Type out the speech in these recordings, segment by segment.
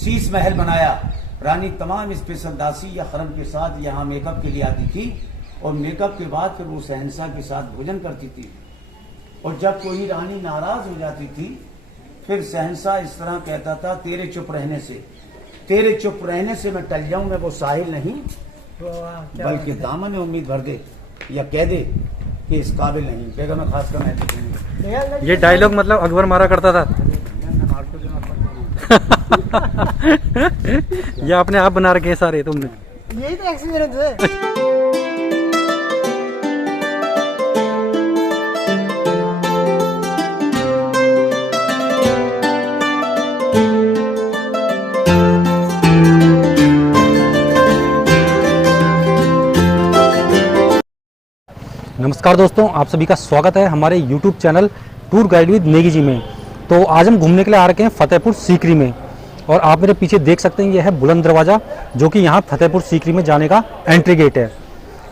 शीश महल बनाया। रानी तमाम स्पेशल दासी या खरम के साथ यहाँ मेकअप के लिए आती थी और मेकअप के बाद फिर वो शहंशाह के साथ भोजन करती थी। और जब कोई रानी नाराज हो जाती थी फिर शहंशाह इस तरह कहता था, तेरे चुप रहने से मैं टल जाऊं, मैं वो साहिल नहीं बल्कि दामन में उम्मीद भर दे या कह दे कि इस काबिल नहीं। बेगम खास कर मैं ये डायलॉग मतलब अकबर मारा करता था। ये अपने आप बना रखे सारे तुमने। यही तो एक्सपीरियंस है। नमस्कार दोस्तों, आप सभी का स्वागत है हमारे YouTube channel tour guide with Negi ji में। तो आज हम घूमने के लिए आ रखे हैं फतेहपुर सीकरी में और आप मेरे पीछे देख सकते हैं, यह है बुलंद दरवाज़ा जो कि यहाँ फतेहपुर सीकरी में जाने का एंट्री गेट है।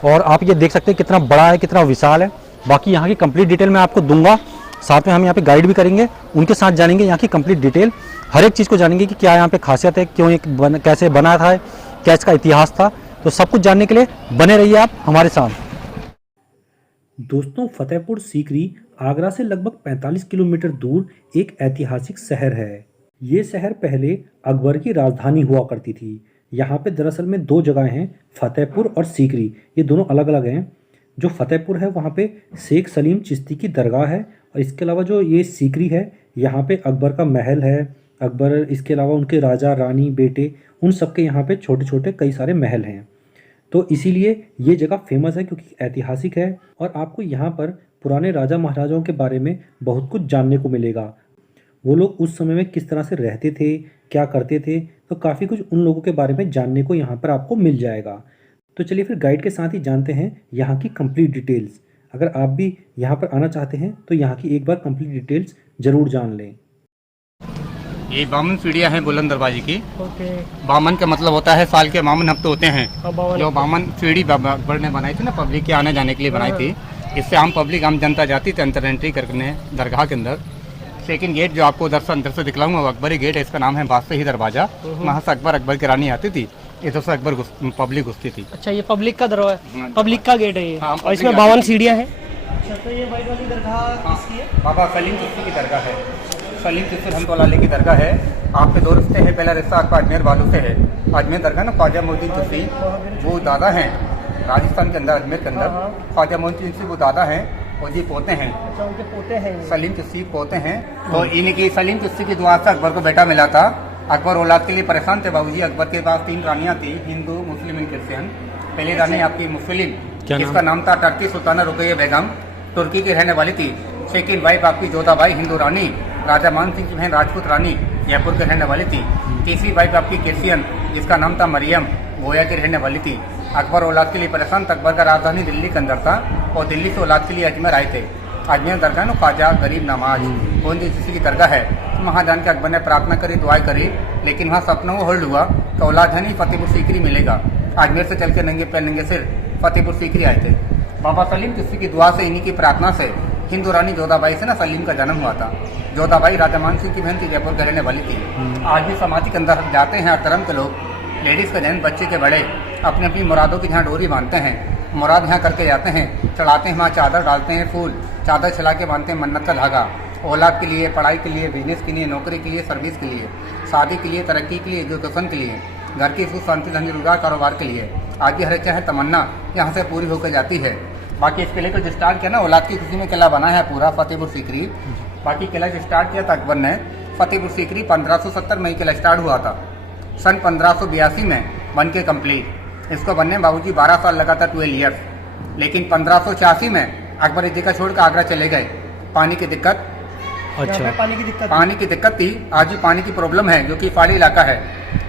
और आप ये देख सकते हैं कितना बड़ा है, कितना विशाल है। बाकी यहाँ की कंप्लीट डिटेल मैं आपको दूंगा, साथ में हम यहाँ पे गाइड भी करेंगे, उनके साथ जानेंगे यहाँ की कंप्लीट डिटेल, हर एक चीज़ को जानेंगे कि क्या यहाँ पे खासियत है, क्यों कैसे बना था, क्या इसका इतिहास था। तो सब कुछ जानने के लिए बने रहिए आप हमारे साथ। दोस्तों, फतेहपुर सीकरी आगरा से लगभग 45 किलोमीटर दूर एक ऐतिहासिक शहर है। ये शहर पहले अकबर की राजधानी हुआ करती थी। यहाँ पे दरअसल में दो जगह हैं, फतेहपुर और सीकरी। ये दोनों अलग अलग हैं। जो फतेहपुर है वहाँ पे शेख सलीम चिश्ती की दरगाह है और इसके अलावा जो ये सीकरी है यहाँ पे अकबर का महल है। अकबर, इसके अलावा उनके राजा रानी बेटे उन सबके यहाँ पे छोटे छोटे कई सारे महल हैं। तो इसीलिए ये जगह फेमस है क्योंकि ऐतिहासिक है और आपको यहाँ पर पुराने राजा महाराजाओं के बारे में बहुत कुछ जानने को मिलेगा। वो लोग उस समय में किस तरह से रहते थे, क्या करते थे, तो काफ़ी कुछ उन लोगों के बारे में जानने को यहाँ पर आपको मिल जाएगा। तो चलिए फिर गाइड के साथ ही जानते हैं यहाँ की कंप्लीट डिटेल्स। अगर आप भी यहाँ पर आना चाहते हैं तो यहाँ की एक बार कंप्लीट डिटेल्स ज़रूर जान लें। ये बामन सीढ़ियाँ हैं बुलंद दरवाजे की। ओके। बामन का मतलब होता है साल के बामन हफ्ते होते हैं। जो बामन सीढ़ी अकबर ने बनाई थी ना, पब्लिक के आने जाने के लिए बनाई थी। इससे आम पब्लिक, आम जनता जाती थी अंदर एंट्री करने दरगाह के अंदर। सेकंड गेट जो आपको अंदर से दिखलाऊंगा वो अकबरी गेट है, इसका नाम है बादशाही दरवाजा। वहाँ से अकबर की रानी आती थी, इधर से अकबर पब्लिक घुसती थी। अच्छा, ये पब्लिक का दरवाजा, पब्लिक का गेट है ये। हाँ, और इसमें 52 सीढ़ियाँ हैं। अच्छा, तो ये वाइट वाली दरगाह किसकी है? बाबा सलीम चिश्ती की दरगाह है। सलीम चिश्ती रहमतुल्लाह अलैह की दरगाह है। आपके दो रिश्ते हैं, पहला रिश्ता आपका अजमेर वालों से है। अजमेर दरगाह ना ख्वाजा मोहद्दीन चिश्ती वो दादा हैं, राजस्थान के अंदर अजमेर के अंदर। ख्वाजा मोहद्दीन चिश्ती वो दादा हैं और जी पोते हैं। अच्छा, उनके पोते हैं। सलीम चिश्ती पोते हैं। तो इनकी सलीम चिश्ती की दुआ से अकबर को बेटा मिला था। अकबर औलाद के लिए परेशान थे बाबूजी। अकबर के पास 3 रानियां थी, हिंदू, मुस्लिम, क्रिश्चियन। पहली रानी आपकी मुस्लिम, इसका नाम था टर्की सुल्ताना रुकैया बेगम, तुर्की की रहने वाली थी। सेकंड वाइफ आपकी जोधाबाई, हिंदू रानी, राजा मान सिंह की बहन राजपूत रानी, जयपुर की रहने वाली थी। तीसरी वाइफ आपकी क्रिश्चियन, जिसका नाम था मरियम, गोया की रहने वाली थी। अकबर औलाद के लिए परेशान था। अकबर का राजधानी दिल्ली के अंदर था और दिल्ली से औलाद के लिए अजमेर आए थे। अजमेर दरगाह ना ख्वाजा गरीब नवाज मोहद्दीन चिश्ती की दरगाह है। तो वहाँ जान के अकबर ने प्रार्थना करी, दुआएं करी, लेकिन वहाँ सपनों को होल्ड हुआ तो औलाद है नहीं, फतेहपुर सीकरी मिलेगा। अजमेर से चल के नंगे पैर नंगे सिर फतेहपुर सीकरी आए थे। बाबा सलीम चिश्ती की दुआ से, इन्हीं की प्रार्थना से हिंदू रानी जोधाबाई से ना सलीम का जन्म हुआ था। जोधाबाई राजा मान सिंह की बहन थी, जयपुर के रहने वाली थी। आज भी समाधि के अंदर जाते हैं हर धर्म के लोग, लेडीज़ के जैन, बच्चे के बड़े, अपनी अपनी मुरादों की यहाँ डोरी बांधते हैं, मुराद यहाँ करके जाते हैं, चढ़ाते हैं वहाँ चादर, डालते हैं फूल, चादर चला के बांधते हैं मन्नत का धागा। औलाद के लिए, पढ़ाई के लिए, बिजनेस के लिए, नौकरी के लिए, सर्विस के लिए, शादी के लिए, तरक्की के लिए, एजुकेशन के लिए, घर की सुख शांति धन रोजगार कारोबार के लिए। आज भी हर एक चाहे तमन्ना यहाँ से पूरी होकर जाती है। बाकी इस किले को जो स्टार्ट किया ना, औलाद की खुशी में किला बना है पूरा फतेहपुर सीकरी। बाकी किला जो स्टार्ट किया था अकबर ने, फतेहपुर सीकरी 1570 में किला स्टार्ट हुआ था। सन 1582 में बन के कम्प्लीट। इसको बनने में बाबूजी 12 साल लगा था, 12 ईयर्स। लेकिन 1586 में अकबर इस जगह छोड़कर आगरा चले गए। पानी की दिक्कत, अच्छा, पानी की दिक्कत थी। आज भी पानी की प्रॉब्लम है, जो कि पहाड़ी इलाका है।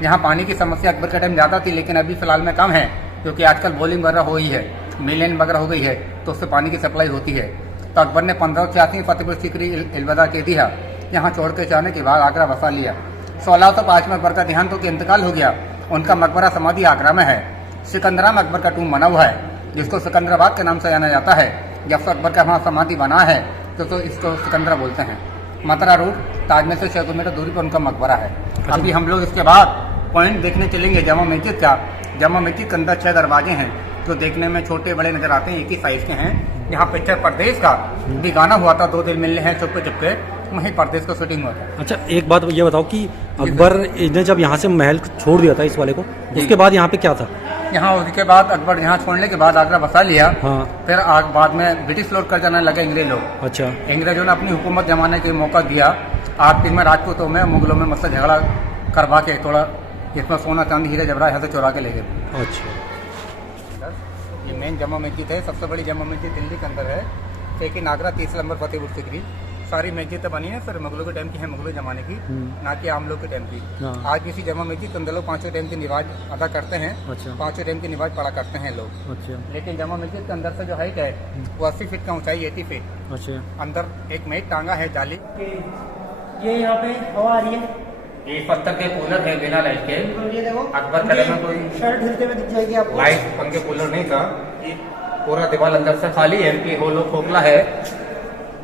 यहाँ पानी की समस्या अकबर के टाइम ज़्यादा थी, लेकिन अभी फिलहाल में कम है, क्योंकि आजकल बोलिंग वगैरह हो ही है, मिलियन वगैरह हो गई है, तो उससे पानी की सप्लाई होती है। तो अकबर ने 1586 में फतेहपुर सीकरी अलविदा कह दिया। यहाँ छोड़ के जाने के बाद आगरा बसा लिया। 1605 में अकबर का देहांत होकर इंतकाल हो गया। उनका मकबरा समाधि आगरा में है। सिकंदरा में अकबर का टूम बना हुआ है, जिसको सिकंदराबाद के नाम से जाना जाता है। जब से अकबर का वहाँ समाधि बना है तो इसको सिकंदरा बोलते हैं। मथुरा रोड ताजमहल से 600 मीटर दूरी पर उनका मकबरा है। अभी हम लोग इसके बाद पॉइंट देखने चलेंगे जामा मस्जिद का। जामा मस्जिद के अंदर 6 दरवाजे हैं जो देखने में छोटे बड़े नजर आते हैं, एक ही साइज के हैं। यहाँ पिक्चर परदेश का भी गाना हुआ था, 2 दिन मिलने हैं चुपके चुपके, वहीं परदेश का शूटिंग हुआ था। अच्छा, एक बात ये बताओ कि अकबर ने जब यहाँ से महल छोड़ दिया था इस वाले को, उसके बाद यहाँ पे क्या था? यहाँ उसके बाद अकबर यहाँ छोड़ने के बाद आगरा बसा लिया। हाँ। फिर बाद में ब्रिटिश लोग कर जाने लगे अंग्रेज लोग। अच्छा। अंग्रेजों ने अपनी हुकूमत जमाने के मौका दिया। आरती में राजपूतों में मुगलों में मसला झगड़ा करवा के थोड़ा इसमें सोना चांदी हीरे जबरा यहाँ से चुरा के ले गए। अच्छा। ये मेन जामा मस्जिद है, सबसे बड़ी जामा मस्जिद दिल्ली के अंदर है, लेकिन आगरा 30 नंबर फतेहपुर सीकरी। सारी मस्जिद बनी है सर मुगलों के टाइम की है, मुगलों जमाने की, ना कि आम लोग के टाइम की। हाँ। आज भी इसी जामा मस्जिद के अंदर लोग 5 टाइम की नमाज अदा करते हैं। अच्छा। 5 टाइम की नमाज पढ़ा करते हैं लोग। अच्छा। लेकिन जामा मस्जिद के अंदर से जो हाइट है वो 80 फीट का ऊंचाई, 80 फीट। अच्छा। अंदर एक मेज टांगा है जाली। ये यहाँ पे हवा आ रही है, ये पत्थर के कूलर है बिना लाइट के। ये देखो अकबर के टाइम में कोई शर्ट हिलते हुए दिख जाएगी आपको। लाइट पंखे कूलर नहीं था, पूरा दीवार अंदर से खाली है कि होलो खोखला है।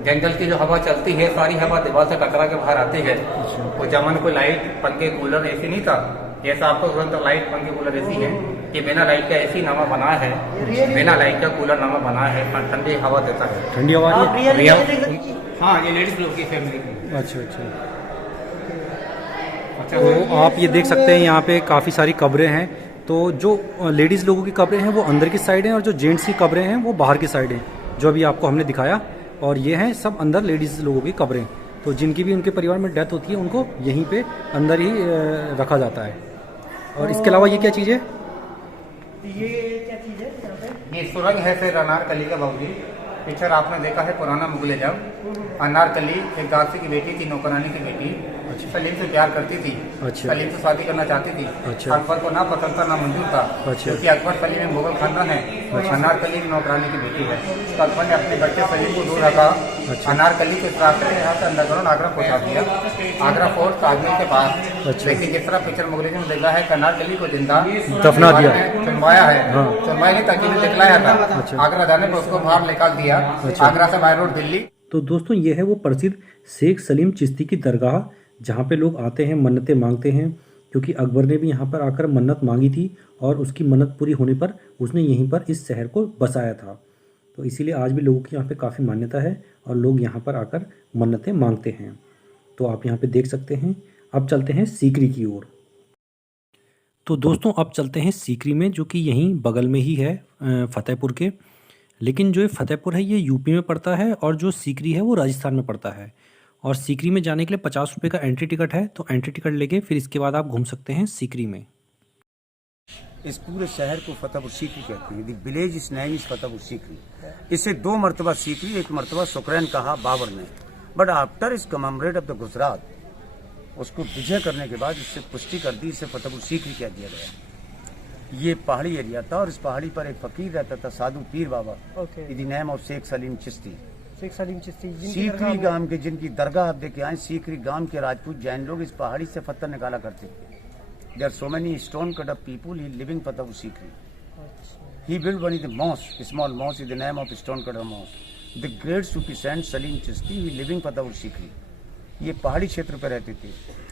जंगल की जो हवा चलती है सारी हवा दीवार से टकरा के बाहर आती है। वो जमाने कोई लाइट पंखे कूलर ऐसी नहीं था, जैसा आपको तुरंत लाइट पंखे कूलर ऐसी है कि बिना लाइट का ऐसी नामा बना है, बिना लाइट का कूलर नामा बना है, ठंडी हवा देता है। ठंडी हवा आ रही है? हाँ, ये लेडीज लोग की फैमिली की। अच्छा अच्छा। तो आप ये देख सकते हैं यहाँ पे काफ़ी सारी कब्रें हैं। तो जो लेडीज़ लोगों की कब्रें हैं वो अंदर की साइड हैं और जो जेंट्स की कब्रें हैं वो बाहर की साइड हैं, जो अभी आपको हमने दिखाया। और ये हैं सब अंदर लेडीज़ लोगों की कब्रें। तो जिनकी भी उनके परिवार में डेथ होती है उनको यहीं पे अंदर ही रखा जाता है। और इसके अलावा ये क्या चीज़ है? ये क्या चीज़ है यहाँ पे? ये सुरंग है फिर अनारकली का बाबूजी। पिक्चर आपने देखा है पुराना मुगले जब अनारकली एक दासी की बेटी थी, नौकरानी की बेटी। अच्छा। सलीम से प्यार करती थी। अच्छा। सलीम से शादी करना चाहती थी। अच्छा। अकबर को ना पसंद था ना मंजूर था। अच्छा। क्योंकि अकबर सलीम में मुगल खानदान है। अनारकली की नौकरानी की बेटी है, तो अकबर ने अपने बच्चे सलीम को दूर रखा। अच्छा। अनारकली के रास्ते यहाँ से अंडरग्राउंड आगरा पहुँचा दिया। आगरा फोर्ट ताजमहल के पास। अच्छा। लेकिन जिस तरह पिक्चर मुगले में देखा है अनारकली को जिंदा दफना दिया, चुनवाया है। हाँ। चुनवाया नहीं ताकि दिखलाया था। अच्छा। आगरा जाने पर उसको बाहर निकाल दिया। अच्छा। आगरा से बाय रोड दिल्ली। तो दोस्तों ये है वो प्रसिद्ध शेख सलीम चिश्ती की दरगाह, जहाँ पे लोग आते हैं, मन्नतें मांगते हैं। क्योंकि अकबर ने भी यहाँ पर आकर मन्नत मांगी थी और उसकी मन्नत पूरी होने पर उसने यहीं पर इस शहर को बसाया था। तो इसीलिए आज भी लोगों की यहाँ पे काफ़ी मान्यता है और लोग यहाँ पर आकर मन्नतें मांगते हैं। तो आप यहाँ पे देख सकते हैं। अब चलते हैं सीकरी की ओर। तो दोस्तों अब चलते हैं सीकरी में, जो कि यहीं बगल में ही है फतेहपुर के। लेकिन जो ये फतेहपुर है ये यूपी में पड़ता है और जो सीकरी है वो राजस्थान में पड़ता है। और सीकरी में जाने के लिए 50 रुपये का एंट्री टिकट है। तो एंट्री टिकट लेके फिर इसके बाद आप घूम सकते हैं सीकरी में। इस पूरे शहर को फतेहपुर सीकरी कहते हैं। The village is name is Fatehpur Sikri. इसे 2 मरतबा सीकरी, 1 मरतबा सुकरैन कहा बाबर ने। बट आफ्टर इस कमेमोरेट ऑफ द गुजरात, उसको विजय करने के बाद इससे पुष्टि कर दी, इसे फतेहपुर सीकरी कह दिया गया। ये पहाड़ी एरिया था और इस पहाड़ी पर एक फकीर रहता था, साधु पीर बाबा। In the name of Sheikh Salim Chishti. Sheikh Salim Chishti Sikri गांव के जिनकी दरगाह आप देखे आए, सीकरी गांव के राजपूत जैन लोग इस पहाड़ी से पत्थर निकाला करते थे। There so many stone cut up people he living Fatehpur Sikri. He build one the mosque, small mosque in the name of stone cut mosque. The great Sufi saint Salim Chishti he living Fatehpur Sikri. ये पहाड़ी क्षेत्र पर रहते थे।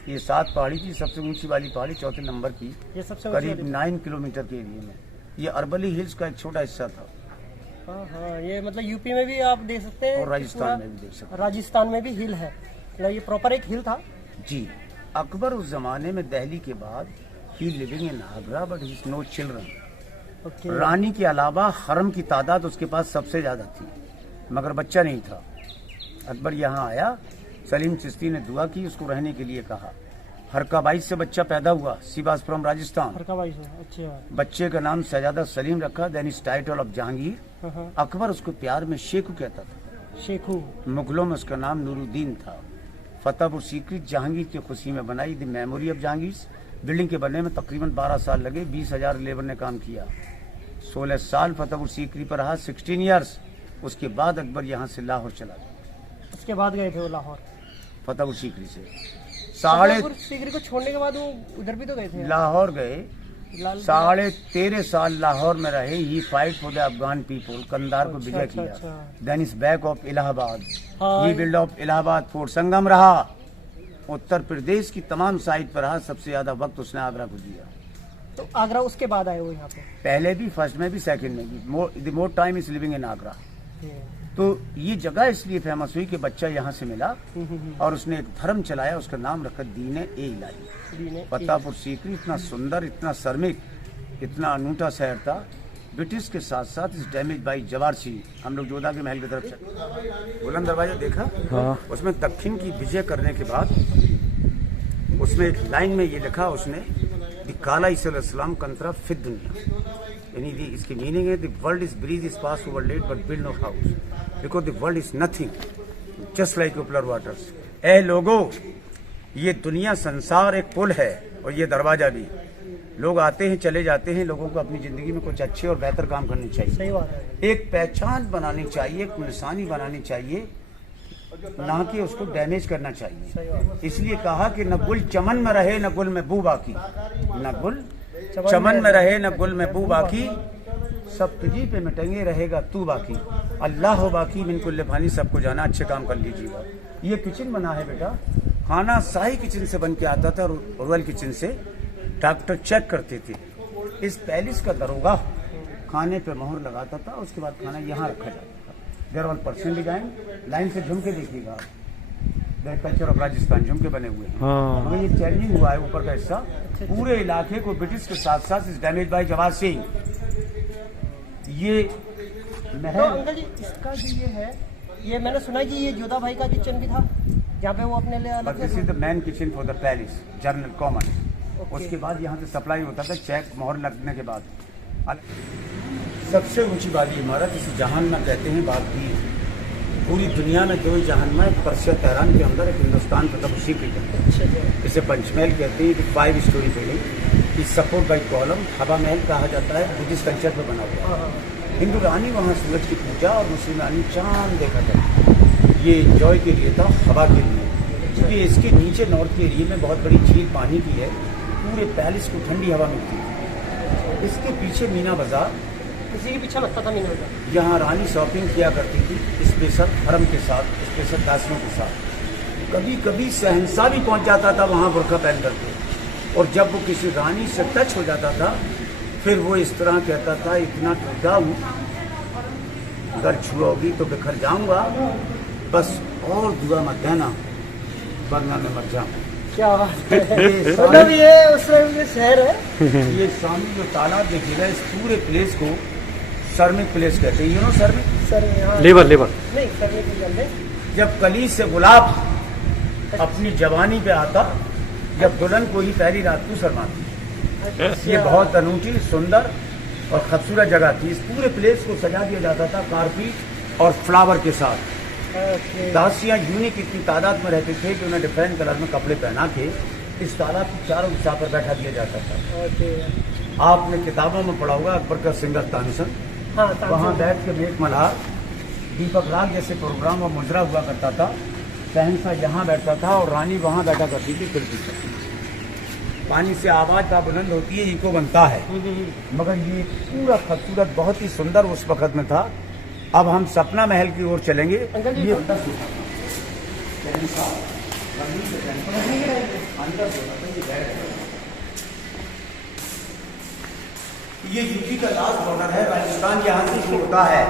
ये 7 पहाड़ी थी, सबसे ऊंची वाली पहाड़ी 4थे नंबर की, ये सबसे करीब 9 किलोमीटर के एरिया में। ये अरवली हिल्स का एक छोटा हिस्सा था। हाँ, ये मतलब यूपी में भी आप देख सकते हैं और राजस्थान में भी देख सकते हैं। राजस्थान में भी हिल है, मतलब ये प्रॉपर एक हिल था जी। अकबर उस जमाने में दिल्ली के बाद ही living in Agra but he no children. रानी के अलावा हरम की तादाद उसके पास सबसे ज्यादा थी, मगर बच्चा नहीं था। अकबर यहाँ आया, सलीम चिश्ती ने दुआ की, उसको रहने के लिए कहा। हरकाबाई से बच्चा पैदा हुआ, सीबास फ्रॉम राजस्थान। हरकाबाई से, अच्छा। बच्चे का नाम शहजादा सलीम रखा, then is title of Jahangir. Akbar उसको प्यार में शेखू कहता था। शेखू। मुगलों में उसका नाम नूरुद्दीन था। फतेहपुर सीकरी जहांगीर की खुशी में बनाई the memory of Jahangir. Building के बनने में तकरीबन 12 साल लगे, 20,000 लेबर ने काम किया। 16 साल फतेहपुर सीकरी पर रहा, 16 ईयर्स। उसके बाद अकबर यहाँ से लाहौर चला गया। उसके बाद गए थे वो लाहौर फतेहपुर सीकरी से सीकरी को छोड़ने के बाद वो उधर भी तो गए थे, लाहौर गए। 13.5 साल लाहौर में रहे। He fight for the Afghan people, Kandahar को विजय किया। Then is back of Allahabad. He build of Allahabad fort. Sangam रहा, उत्तर प्रदेश की तमाम साइट पर रहा, सबसे ज्यादा वक्त उसने आगरा को दिया। तो आगरा उसके बाद आए हो यहाँ पे? पहले भी, फर्स्ट में भी, सेकंड में भी। The more time is living in Agra. तो ये जगह इसलिए फेमस हुई कि बच्चा यहाँ से मिला और उसने एक धर्म चलाया, उसका नाम रखा दीन-ए-इलाही। फतेहपुर सीकरी इतना सुंदर, इतना शर्मिक, इतना अनूठा शहर था। ब्रिटिश के साथ साथ इस डैमेज बाई जवार सिंह, हम लोग जोधा के महल की तरफ से बुलंद दरवाजा देखा। हाँ। उसमें दक्षिण की विजय करने के बाद उसमें एक लाइन में ये लिखा उसने, द काला इस्लाम कंत्रा फिद दुनिया, यानी इसकी मीनिंग है, the world is bridge is pass over let but build no house because the world is nothing just like उपलर वाटर्स। ए लोगो, ये दुनिया संसार एक पुल है और ये दरवाजा भी। लोग आते हैं चले जाते हैं, लोगों को अपनी जिंदगी में कुछ अच्छे और बेहतर काम करने चाहिए। सही बात है। एक पहचान बनानी चाहिए, एक निशानी बनानी चाहिए, ना कि उसको डैमेज करना चाहिए। इसलिए कहा कि न गुल चमन में रहे न गुल में बू बाकी, न गुल चमन में रहे न गुल में बू बाकी, सब तुझी पे मिटेंगे रहेगा तू बाकी, अल्लाह हो बाकी मिन कुल्ले फानी, सबको जाना, अच्छे काम कर लीजिएगा। ये किचन बना है बेटा, खाना शाही किचन से बन के आता था, रॉयल किचन से। डॉक्टर चेक करते थे। इस पैलेस का दरोगा खाने पे मोहर लगाता था, उसके बाद खाना यहाँ रखा जाता था। There all person design, line से झुमके देखिएगा, कल्चर ऑफ राजस्थान झुमके बने हुए हैं। हाँ। मगर ये चेंजिंग हुआ है ऊपर का हिस्सा, पूरे इलाके को ब्रिटिश के साथ साथ इस डैमेज बाई जवाहर सिंह। ये तो महल, अंकल जी इसका जो ये है, ये मैंने सुना है कि ये जोधा भाई का किचन भी था, जहाँ पे वो अपने लिए अलग this is the main kitchen for the palace general common. उसके बाद यहाँ से सप्लाई होता था चेक मोहर लगने के बाद। सबसे ऊंची वाली इमारत इसे जहानमा कहते हैं। बाकी पूरी दुनिया में दो ही जहानमा, एक पर्शिया तेहरान के अंदर, एक हिंदुस्तान फतेहपुर सीकरी के अंदर। इसे पंचमहल कहते हैं। 5 स्टोरी बिल्डिंग, इस सपोर्ट बाई कॉलम, हवा महल कहा जाता है, बुद्धिस्ट कल्चर पर बना हुआ है। हिंदू रानी वहाँ सूरज की पूजा और मुस्लिम रानी चांद देखा था। ये एंजॉय के लिए था, हवा के लिए, क्योंकि इसके नीचे नॉर्थ के एरिया में बहुत बड़ी झील पानी की है, पूरे पैलेस को ठंडी हवा मिलती है। इसके पीछे मीना बाजार, इसी के पीछे लगता था मीना बाजार। यहाँ रानी शॉपिंग किया करती थी स्पेशल हरम के साथ, स्पेशल दासियों के साथ। कभी कभी शहंशाह भी पहुँच जाता था वहाँ बुर्का पहन करके, और जब वो किसी रानी से टच हो जाता था फिर वो इस तरह कहता था, इतना टूटा हूँ, अगर छुओगी तो बिखर जाऊंगा, बस और दुआ मत देना वरना मैं मर जाऊँ। क्या मतलब ये उस शहर है। ये सामने जो तालाब देखिएगा, इस पूरे प्लेस को शर्मिक प्लेस कहते हैं। यू नो शर्मिक, सर यहाँ लेबर नहीं, सर की गल जब कली से गुलाब अपनी जवानी पे आता, जब दुल्हन को ही पहली रात को शर्माती। ये बहुत अनूठी, सुंदर और खूबसूरत जगह थी। इस पूरे प्लेस को सजा दिया जाता था कारपेट और फ्लावर के साथ। दासियां यूनिक इतनी तादाद में रहते थे कि उन्हें डिफरेंट कलर में कपड़े पहना के इस तालाब के चारों दिशा पर बैठा दिया जाता था। आपने किताबों में पढ़ा होगा अकबर का सिंगर तानसेन, वहाँ बैठ के मेघ मल्हार, दीपक राग जैसे प्रोग्राम और मुजरा हुआ करता था। शहंशाह यहाँ बैठता था और रानी वहाँ बैठा करती थी खिड़की पर। पानी से आवाज का बुलंद होती है, इको बनता है, मगर ये पूरा खूबसूरत, बहुत ही सुंदर उस वक्त में था। अब हम सपना महल की ओर चलेंगे। ये ये यूपी का लास्ट बॉर्डर है, राजस्थान यहाँ से शुरू होता है।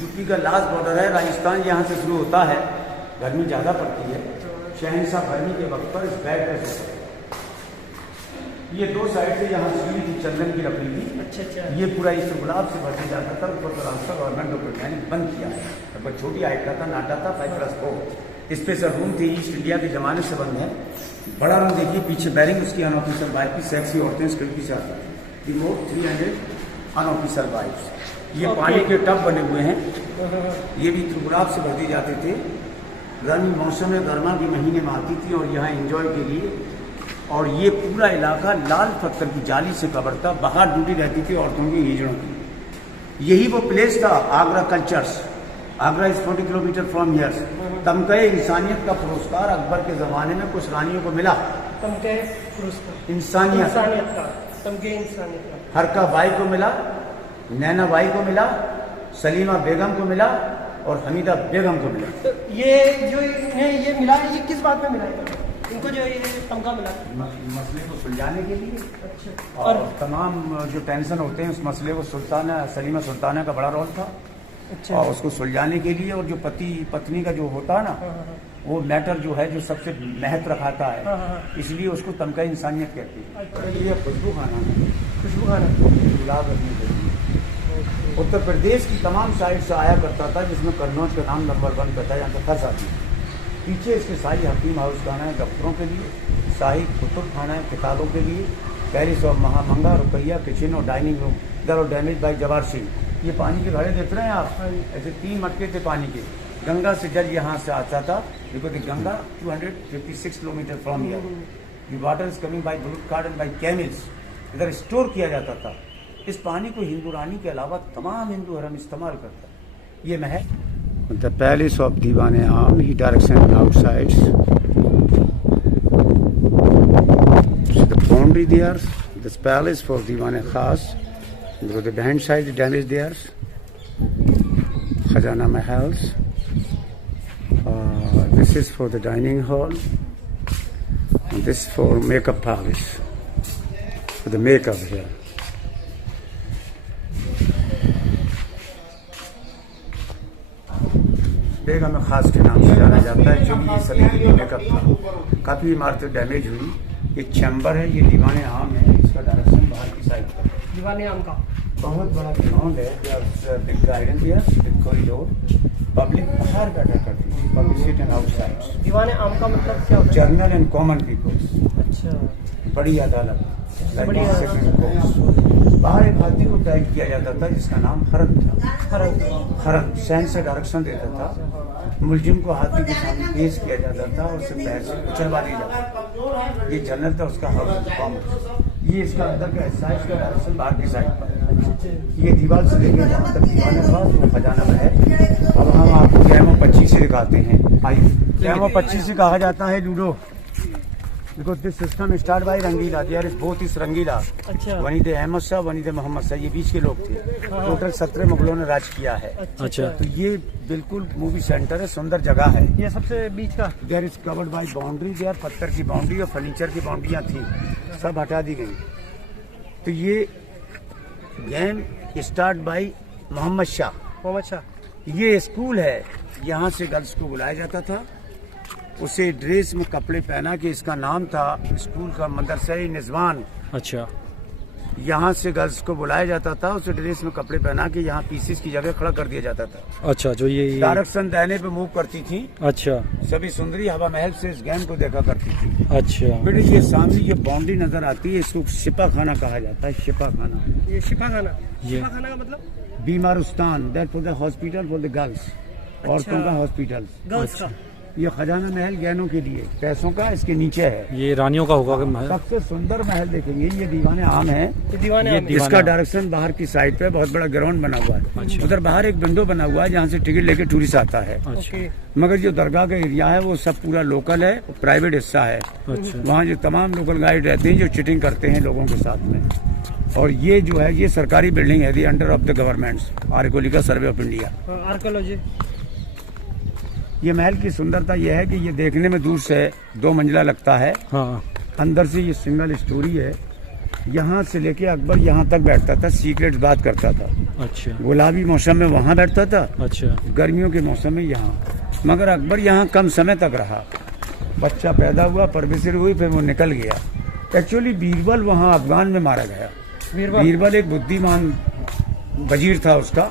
यूपी का लास्ट बॉर्डर है, राजस्थान यहाँ से शुरू होता है। गर्मी ज्यादा पड़ती है, शहंशाह गर्मी के वक्त पर इस बैग पे ये दो साइड से यहाँ सीढ़ी थी, चंदन की लकड़ी थी। अच्छा। ये पूरा इस गुलाब से भर दिया जाता था। ऊपर का रास्ता गवर्नमेंट ऑफ मैंने बंद किया है। लगभग छोटी हाइट का था, नाटा था, 5+4 स्पेशल रूम थी, ईस्ट इंडिया के जमाने से बंद है। बड़ा रूम देखिए, पीछे बैरिंग उसकी अनऑफिशियल वाइफ की, सेक्सी औरतें इस खिड़की से आती हैं। Remote 300 unofficial wife. ये पानी के टब बने हुए हैं, ये भी गुलाब से भर दिए जाते थे। गर्मी मौसम में गर्मा के महीने में आती थी और यहाँ एंजॉय के लिए। और ये पूरा इलाका लाल पत्थर की जाली से कवर था, बाहर ड्यूटी रहती थी औरतों की, हिजड़ों की। यही वो प्लेस था, Agra cultures. Agra is 40 kilometre from here. तमगे इंसानियत का पुरस्कार अकबर के ज़माने में कुछ रानियों को मिला। तमगे पुरस्कार इंसानियत का, तमगे इंसानियत का। हरका बाई को मिला, नैना बाई को मिला, सलीमा बेगम को मिला और हमीदा बेगम को मिला। तो ये जो इन्हें ये मिला है, ये किस बात में मिला है? इनको जो ये तमगा मिला। मसले को सुलझाने के लिए अच्छा। और तमाम जो टेंशन होते हैं उस मसले को सुल्ताना सलीमा सुल्ताना का बड़ा रोल था। अच्छा। और उसको सुलझाने के लिए और जो पति पत्नी का जो होता है ना वो मैटर जो है जो सबसे महत्व रखाता है, इसलिए उसको तमका इंसानियत कहती है। ये खुशबू खाना है, खुशबू खाना गुलाब रखने के लिए उत्तर प्रदेश की तमाम साइड से आया करता था, जिसमें कन्नौज का नाम नंबर 1 करता है, यहाँ पे खस आती है। पीछे इसके शाही हकीम हाउस खाना है दफ्तरों के लिए, शाही कुतुब खाना है किताबों के लिए, पेरिस और महामंगा रुकैया किचन और डाइनिंग रूम दर और डैमेज बाई जवार सिंह। ये पानी के घड़े देख रहे हैं आप, ऐसे 3 मटके थे पानी के। गंगा से जल यहाँ से आता था, because the Ganga 256 kilometre from here. The water is coming by bullock cart and by camels. इधर स्टोर किया जाता था। इस पानी को हिंदू रानी के अलावा तमाम हिंदू हरम इस्तेमाल करता है। ये महल the palace of Diwane Aam, he direction outsides the boundary there, this palace for Diwane Khas, because the behind side damage there, Khazana Mahals. This is for the dining hall. And this for makeup palace, for the makeup here. बेगम खास के नाम से जाना जाता है, जो ये सदी के लिए मेकअप था। काफ़ी इमारतें डैमेज हुई। ये चैम्बर है, ये दीवाने आम है, इसका डायरेक्शन बाहर की साइड पर। दीवाने आम का बहुत बड़ा ग्राउंड है, बिग गार्डन दिया, बिग कॉरिडोर। पब्लिक बाहर बैठा करती है, पब्लिक सीट एंड आउटसाइड। दीवाने आम का मतलब क्या होता है? General and common peoples. अच्छा। बड़ी अदालत, बड़ी बाहर एक हाथी को टाइप किया जाता था जिसका नाम हरम था। हरम शहन से डायरेक्शन देता था। मुलजिम को हाथी के सामने पेश किया जाता था और उसे पैर से कुचलवा दिया जाता था। ये जनरल था, उसका हाउस कॉमन। ये इसका अंदर का हिस्सा है, इसका डायरेक्शन बाहर की साइड पर। ये दीवार से लेकर जहाँ तक दीवाने पास वो खजाना में है। अब हम आपको कैमो 25 से दिखाते हैं। आइए, कैमो 25 से कहा जाता है ludo, because this system start by Rangila. There is both is Rangila. अच्छा। वनी थे अहमद शाह, वनी थे मोहम्मद शाह, ये बीच के लोग थे। टोटल 17 मुगलों ने राज किया है। अच्छा। तो ये बिल्कुल मूवी सेंटर है, सुंदर जगह है। ये सबसे बीच का there is covered by boundary. There पत्थर की बाउंड्री और फर्नीचर की बाउंड्रियाँ थी, सब हटा दी गई। तो ये game start by Mohammad Shah. ये स्कूल है, यहाँ से गर्ल्स को बुलाया जाता था, उसे ड्रेस में कपड़े पहना के, इसका नाम था स्कूल का मदरसा-ए निज़वान। अच्छा। यहाँ से गर्ल्स को बुलाया जाता था, उसे ड्रेस में कपड़े पहना के यहाँ पीसेस की जगह खड़ा कर दिया जाता था। अच्छा, जो ये डायरेक्शन दाहिने पे मूव करती थी। अच्छा। सभी सुंदरी हवा महल से इस गेम को देखा करती थी। अच्छा। बेटे ये सामने ये बाउंड्री नजर आती है, इसको शिपा खाना कहा जाता है। शिपा खाना, ये शिफा खाना। ये शिफा खाना का मतलब बीमारुस्तान, that for the hospital for the girls, औरतों का हॉस्पिटल। गर्ल्स का। ये खजाना महल गहनों के लिए, पैसों का इसके नीचे है। ये रानियों का होगा कि महल? सबसे सुंदर महल देखेंगे, ये दीवाने आम है। दीवाने आम। इसका डायरेक्शन बाहर की साइड पे बहुत बड़ा ग्राउंड बना हुआ है। अच्छा। उधर बाहर एक विंडो बना हुआ है जहाँ से टिकट लेके टूरिस्ट आता है। अच्छा। मगर जो दरगाह का एरिया है वो सब पूरा लोकल है, प्राइवेट हिस्सा है। अच्छा। वहाँ जो तमाम लोकल गाइड रहते हैं जो चिटिंग करते हैं लोगों के साथ में। और ये जो है ये सरकारी बिल्डिंग है, the under of the government, Archaeological Survey of India. Archaeology. ये महल की सुंदरता यह है कि ये देखने में दूर से 2 मंजिला लगता है। हाँ। अंदर से ये सिंगल स्टोरी है। यहाँ से लेके अकबर यहाँ तक बैठता था, सीक्रेट बात करता था। अच्छा। गुलाबी मौसम में वहाँ बैठता था, अच्छा। गर्मियों के मौसम में यहाँ। मगर अकबर यहाँ कम समय तक रहा। बच्चा पैदा हुआ, परवरिश हुई, फिर वो निकल गया। एक्चुअली बीरबल वहाँ अफगान में मारा गया। बीरबल एक बुद्धिमान वजीर था उसका,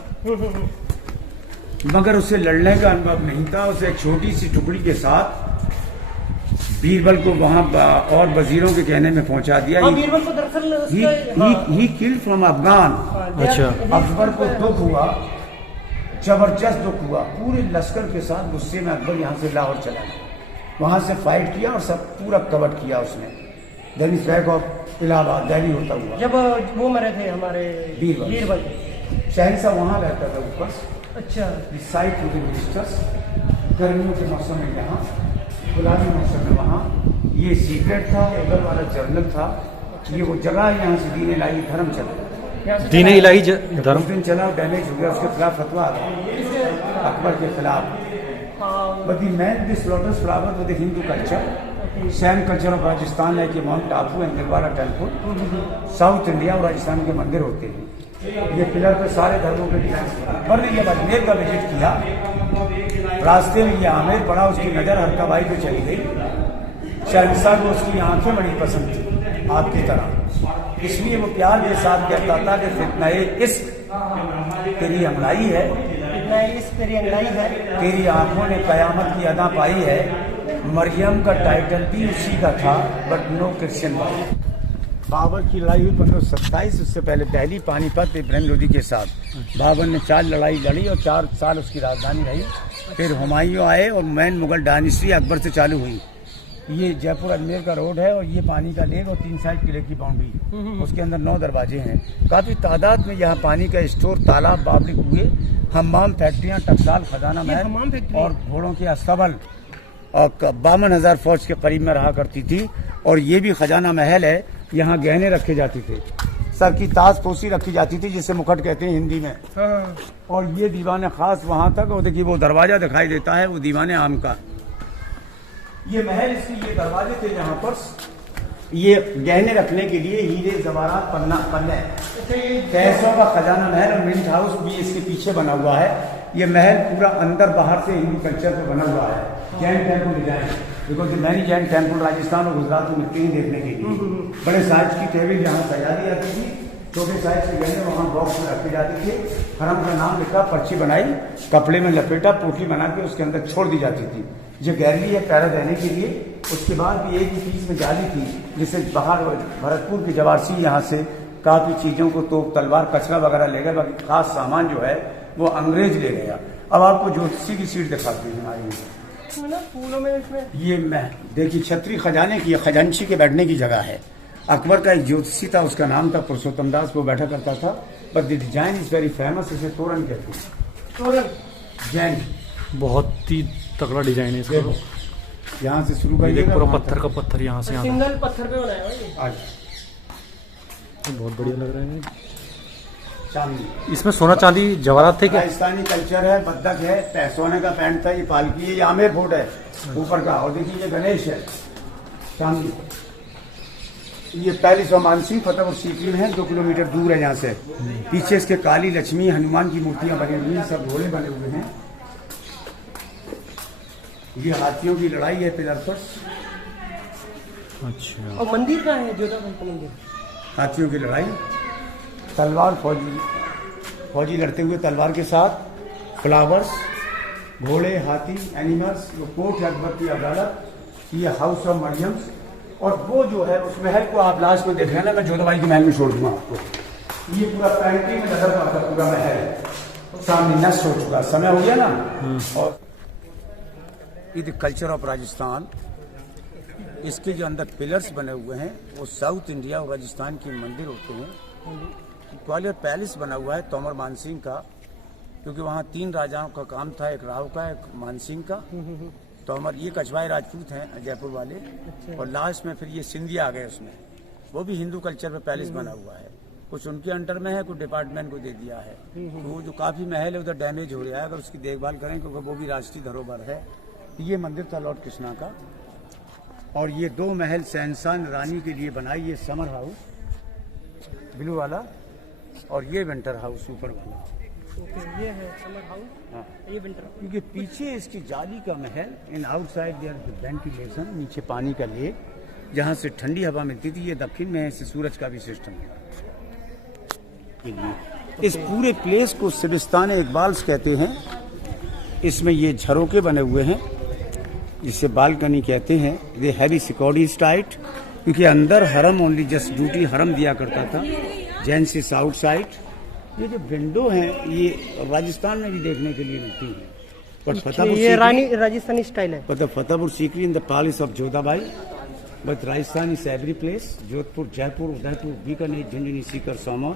मगर उसे लड़ने का अनुभव नहीं था। उसे एक छोटी सी टुकड़ी के साथ बीरबल को वहाँ और वजीरों के कहने में पहुंचा दिया। बीरबल को दरअसल ही किल्ड फ्रॉम अफगान। अच्छा। अकबर को दुख हुआ, जबरदस्त दुख हुआ। पूरे लश्कर के साथ गुस्से में अकबर यहाँ से लाहौर चला गया। वहाँ से फाइट किया और सब पूरा कवर किया उसने। दिल्ली फ्लैग ऑफ इलाहाबाद दिल्ली होता हुआ। जब वो मरे थे हमारे बीरबल, शहंशाह वहाँ रहता था ऊपर। अच्छा। साइड टू द मिनिस्टर्स, गर्मियों के मौसम में यहाँ, गुलाबी मौसम में वहाँ। ये सीक्रेट था, उधर वाला जर्नल था। ये वो जगह है, यहाँ से दीन इलाही धर्म चला। दीन इलाही धर्म दिन चला, डैमेज हो गया, उसके खिलाफ फतवा आ गया अकबर के खिलाफ। But the man this lotus flower with the Hindu culture Sam culture of Rajasthan है कि माउंट टापू and Dilwara temple south India और राजस्थान के मंदिर होते हैं। ये पिलर पे सारे धर्मों के डिजाइन। पर ने जब अजमेर का विजिट किया, रास्ते में ये आमेर पड़ा, उसकी नज़र हरकाबाई पे चली गई। शहंशाह को उसकी आंखें बड़ी पसंद थी आपकी तरह, इसलिए वो प्यार के साथ कहता था कि फितना इश्क तेरी अंगड़ाई है, तेरी अंगड़ाई है, तेरी आंखों ने कयामत की अदा पाई है। मरियम का टाइटल भी उसी का था, बट नो क्रिश्चियन। बाबर की लड़ाई हुई 1527, उससे पहले दिल्ली पानीपत इब्राहिम लोदी के साथ। बाबर ने 4 लड़ाई लड़ी और 4 साल उसकी राजधानी रही। फिर हुमायूं आए और मैन मुगल डायनेस्टी अकबर से चालू हुई। ये जयपुर अजमेर का रोड है और ये पानी का लेक और 3 साइड किले की बाउंड्री, उसके अंदर 9 दरवाजे हैं। काफ़ी तादाद में यहाँ पानी का स्टोर, तालाब, बावड़ी कुएं, हम्माम, फैक्ट्रियाँ, टकसाल, खजाना महल और घोड़ों के अस्तबल और 52,000 फौज के करीब में रहा करती थी। और ये भी खजाना महल है, यहाँ गहने रखे जाते थे, सर की ताज पोसी रखी जाती थी जिसे मुखट कहते हैं हिंदी में। और ये दीवाने खास वहाँ तक, और देखिए वो दरवाजा दिखाई देता है, वो दीवाने आम का। ये महल, इसलिए ये दरवाजे थे यहाँ पर ये गहने रखने के लिए, हीरे जवाहरात पन्ने, पैसों का खजाना महल और मिंट हाउस भी इसके पीछे बना हुआ है। ये महल पूरा अंदर बाहर से हिंदू कल्चर पे बना हुआ है। Jain temple design, because many Jain temple Rajasthan और गुजरात में मिलते हैं देखने के लिए। बड़े साइज की टेबल यहाँ सजा दी जाती थी, छोटे साइज के गहने वहाँ बॉक्स में रखे जाते थे। हरम का नाम लिखा, पर्ची बनाई, कपड़े में लपेटा, पोटली बना के उसके अंदर छोड़ दी जाती थी। जो गैलरी है पैरा देने के लिए, उसके बाद भी एक ही पीस में जाली थी जिससे बाहर भरतपुर की जवारसी यहाँ से काफ़ी चीज़ों को, तो तलवार, कचरा वगैरह ले गए, बाकी खास सामान जो है वो अंग्रेज ले गया। अब आपको ज्योतिषी की सीट दिखाती हूँ हमारी, फूलों में इसमें ये मैं देखिए छतरी खजाने की, खजांची के बैठने की जगह है। अकबर का एक ज्योतिषी था, उसका नाम था पुरुषोत्तम दास, वो बैठा करता था। But the design is very famous, इसे तोरण कहते हैं। तोरण जैन, बहुत ही तगड़ा डिजाइन है इसका। यहाँ से शुरू देख, करिएगा, पूरा वहाँ पत्थर का पत्थर यहाँ से यहाँ तक। सिंगल पत्थर पे बनाया हुआ है ये। आज बहुत बढ़िया लग रहा है। चांदी, इसमें सोना चांदी जवाहरात थे क्या? राजस्थानी कल्चर है, बद्दक है, सोने का पैंट था, ये पालकी है, ये आमेर फोर्ट है ऊपर का। और देखिए ये गणेश है, चांदी। ये पैलेस ऑफ मानसिंह फतेहपुर सीकरी में है, 2 किलोमीटर दूर है यहाँ से। पीछे इसके काली, लक्ष्मी, हनुमान की मूर्तियां बनी हुई हैं, सब घोड़े बने हुए हैं। ये हाथियों की लड़ाई है पिलर पर। अच्छा, और मंदिर कहाँ है? जोधा भाई का मंदिर। हाथियों की लड़ाई, तलवार, फौजी लड़ते हुए तलवार के साथ, फ्लावर्स, घोड़े, हाथी, एनिमल्स। वो कोर्ट है अकबर की अदालत, ये हाउस ऑफ मरियम्स। और वो जो है उस महल को आप लास्ट में देख रहे हैं ना, मैं जोधाबाई के महल में छोड़ दूंगा आपको। ये पूरा पेंटिंग में नजर आता पूरा महल सामने नष्ट हो चुका, समय हो गया ना। और द कल्चर ऑफ राजस्थान, इसके जो अंदर पिलर्स बने हुए हैं वो साउथ इंडिया और राजस्थान के मंदिर होते हैं। ग्वालियर पैलेस बना हुआ है तोमर मानसिंह का, क्योंकि वहाँ 3 राजाओं का काम था, एक राव का, एक मानसिंह का। तोमर ये कछवाई राजपूत हैं जयपुर वाले। और लास्ट में फिर ये सिंधिया आ गए उसमें, वो भी हिंदू कल्चर पे पैलेस बना हुआ है। कुछ उनके अंडर में है, कुछ डिपार्टमेंट को दे दिया है। तो वो जो काफ़ी महल है उधर डैमेज हो रहा है, अगर उसकी देखभाल करें क्योंकि वो भी राष्ट्रीय धरोहर है। ये मंदिर था लॉर्ड कृष्णा का। और ये 2 महल शहंशाह ने रानी के लिए बनाई, ये समर हाउस ब्लू वाला और ये विंटर हाउस ऊपर वाला। ये है समर हाउस, हाँ, ये विंटर। क्योंकि पीछे इसकी जाली का महल, इन आउटसाइड देयर वेंटिलेशन, नीचे पानी का लेक जहाँ से ठंडी हवा मिलती थी। ये दक्षिण में है, इससे सूरज का भी सिस्टम है के लिए। इस पूरे प्लेस को सिविस्तान इकबाल्स कहते हैं। इसमें ये झरोके बने हुए हैं जिसे बालकनी कहते हैं। ये हैवी सिक्योरिटी टाइट, क्योंकि अंदर हरम ओनली जस्ट ड्यूटी हरम दिया करता था, जेंट्स इस आउटसाइड। ये जो विंडो हैं ये राजस्थान में भी देखने के लिए मिलती है, बट फतेहपुर ये रानी राजस्थानी स्टाइल है। But the Fatehpur Sikri in the palace of Jodhabai, but Rajasthan is every place. Jodhpur, Jaipur, Udaipur, Bikaner, Jhunjhuni, Sikar, Samar,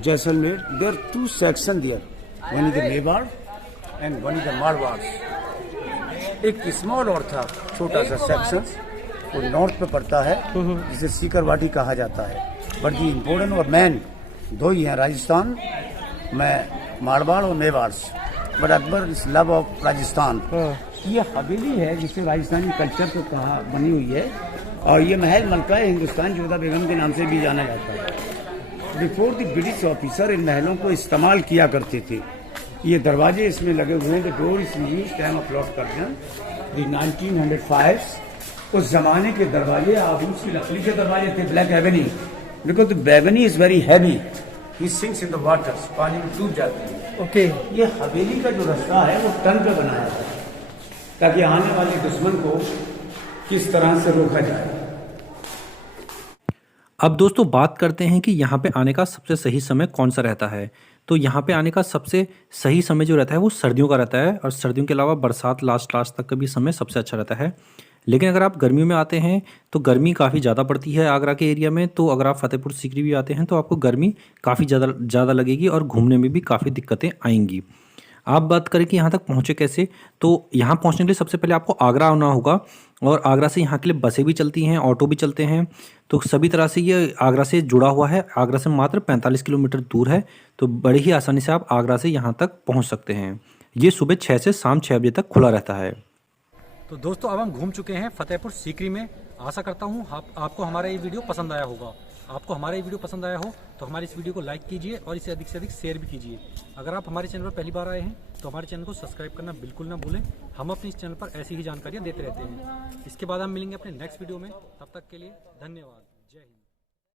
Jaisalmer. There are 2 sections there. One is the Mewar and one is the Marwar. एक small और था छोटा सा section, वो north पे पड़ता है जिसे सीकर वाटी कहा जाता है। बट दी इम्पोर्टेंट और मैन 2 ही हैं राजस्थान में, मारवाड़ और Mewar. But Akbar is love of Rajasthan, ये हवेली है जिसे राजस्थानी कल्चर को कहा बनी हुई है, और ये महल मलका हिंदुस्तान जोधा बेगम के नाम से भी जाना जाता है। Before the British officer in महलों को इस्तेमाल किया करते थे। ये दरवाजे इसमें लगे हुए हैं, the door is used time of Lord Curzon the 1905। उस जमाने के दरवाजे आबूस की लकड़ी के दरवाजे थे, black ebony, because the ebony is very heavy, he sinks in the waters, पानी में डूब जाती है। ओके ये हवेली का जो रास्ता है वो टन पे बनाया था ताकि आने वाले दुश्मन को किस तरह से रोका जाए। अब दोस्तों बात करते हैं कि यहाँ पे आने का सबसे सही समय कौन सा रहता है। तो यहाँ पे आने का सबसे सही समय जो रहता है वो सर्दियों का रहता है, और सर्दियों के अलावा बरसात लास्ट तक का भी समय सबसे अच्छा रहता है। लेकिन अगर आप गर्मियों में आते हैं तो गर्मी काफ़ी ज़्यादा पड़ती है आगरा के एरिया में। तो अगर आप फतेहपुर सीकरी भी आते हैं तो आपको गर्मी काफ़ी ज़्यादा लगेगी और घूमने में भी काफ़ी दिक्कतें आएंगी। आप बात करें कि यहाँ तक पहुँचे कैसे, तो यहाँ पहुँचने के लिए सबसे पहले आपको आगरा आना होगा, और आगरा से यहाँ के लिए बसें भी चलती हैं, ऑटो भी चलते हैं। तो सभी तरह से ये आगरा से जुड़ा हुआ है। आगरा से मात्र 45 किलोमीटर दूर है, तो बड़ी ही आसानी से आप आगरा से यहाँ तक पहुँच सकते हैं। ये सुबह 6 से शाम 6 बजे तक खुला रहता है। तो दोस्तों अब हम घूम चुके हैं फतेहपुर सीकरी में। आशा करता हूँ आपको हमारा ये वीडियो पसंद आया होगा। आपको हमारा ये वीडियो पसंद आया हो तो हमारे इस वीडियो को लाइक कीजिए और इसे अधिक से अधिक शेयर भी कीजिए। अगर आप हमारे चैनल पर पहली बार आए हैं तो हमारे चैनल को सब्सक्राइब करना बिल्कुल ना भूलें। हम अपने इस चैनल पर ऐसी ही जानकारियाँ देते रहते हैं। इसके बाद हम मिलेंगे अपने नेक्स्ट वीडियो में, तब तक के लिए धन्यवाद। जय हिंद।